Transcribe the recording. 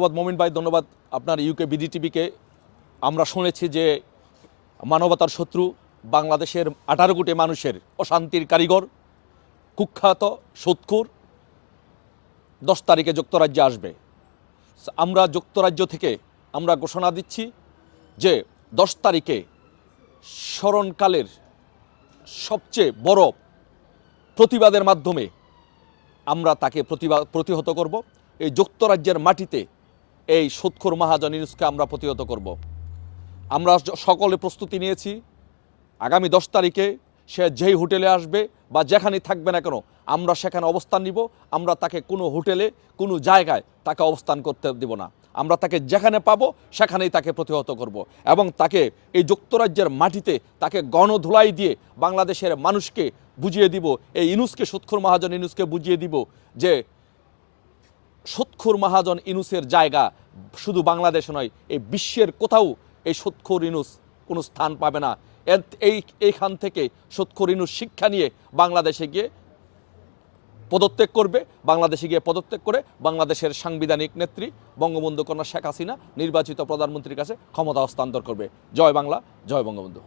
ধন্যবাদ মমিন ভাই, ধন্যবাদ আপনার ইউকে বিডিটিভিকে। আমরা শুনেছি যে মানবতার শত্রু বাংলাদেশের 18 কোটি মানুষের অশান্তির কারিগর কুখ্যাত সুৎখুর 10 তারিখে যুক্তরাজ্যে আসবে। আমরা যুক্তরাজ্য থেকে আমরা ঘোষণা দিচ্ছি যে 10 তারিখে স্মরণকালের সবচেয়ে বড় প্রতিবাদের মাধ্যমে আমরা তাকে প্রতিহত করব। এই যুক্তরাজ্যের মাটিতে এই সুৎখোর মহাজন ইউনূসকে আমরা প্রতিহত করব। আমরা সকলে প্রস্তুতি নিয়েছি। আগামী 10 তারিখে সে যেই হোটেলে আসবে বা যেখানেই থাকবে না কেন, আমরা সেখানে অবস্থান নিব। আমরা তাকে কোনো হোটেলে কোনো জায়গায় তাকে অবস্থান করতে দেব না। আমরা তাকে যেখানে পাবো সেখানেই তাকে প্রতিহত করব এবং তাকে এই যুক্তরাজ্যের মাটিতে তাকে গণধুলাই দিয়ে বাংলাদেশের মানুষকে বুঝিয়ে দিব, এই ইউনূসকে, সুৎখোর মহাজন ইউনূসকে বুঝিয়ে দিব যে সুৎখোর মহাজন ইউনূসের জায়গা শুধু বাংলাদেশ নয়, এই বিশ্বের কোথাও এই সুৎখোর ইউনূস কোনো স্থান পাবে না। এইখান থেকে সুৎখোর ইউনূস শিক্ষা নিয়ে বাংলাদেশে গিয়ে পদত্যাগ করবে। বাংলাদেশে গিয়ে পদত্যাগ করে বাংলাদেশের সাংবিধানিক নেত্রী বঙ্গবন্ধু কন্যা শেখ হাসিনা নির্বাচিত প্রধানমন্ত্রীর কাছে ক্ষমতা হস্তান্তর করবে। জয় বাংলা, জয় বঙ্গবন্ধু।